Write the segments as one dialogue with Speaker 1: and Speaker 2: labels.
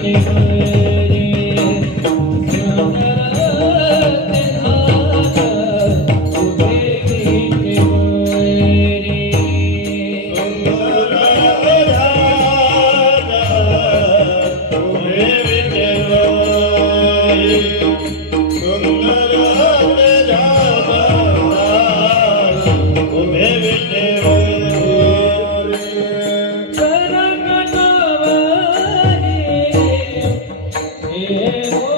Speaker 1: Thank you. Devo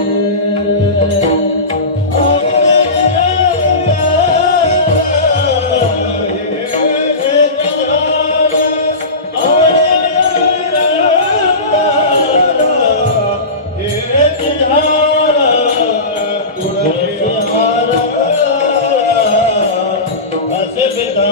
Speaker 1: हार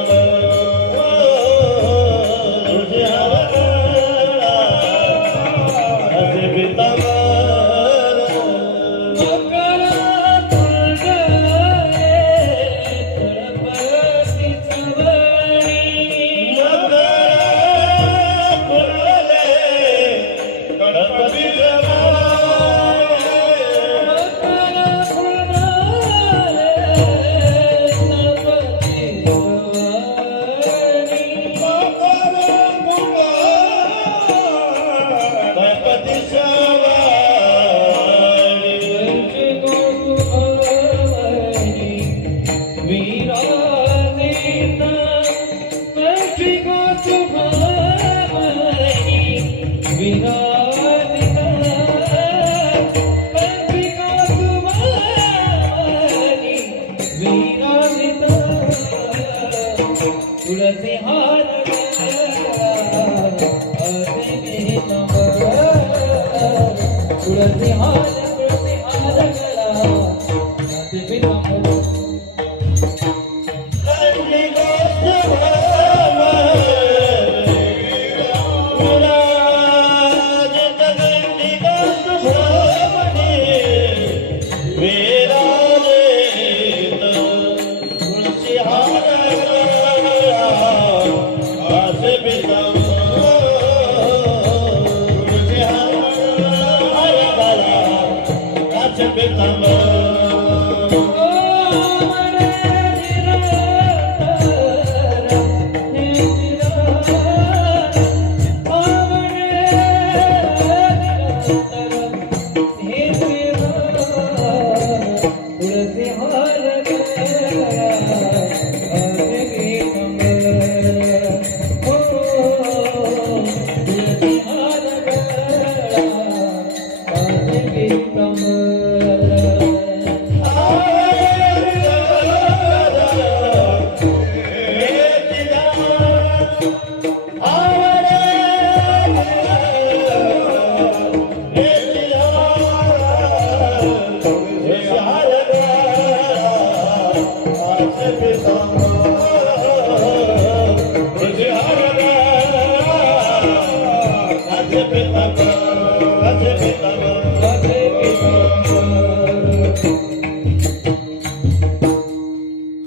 Speaker 1: तुळसी हार तुळसी हार
Speaker 2: Thank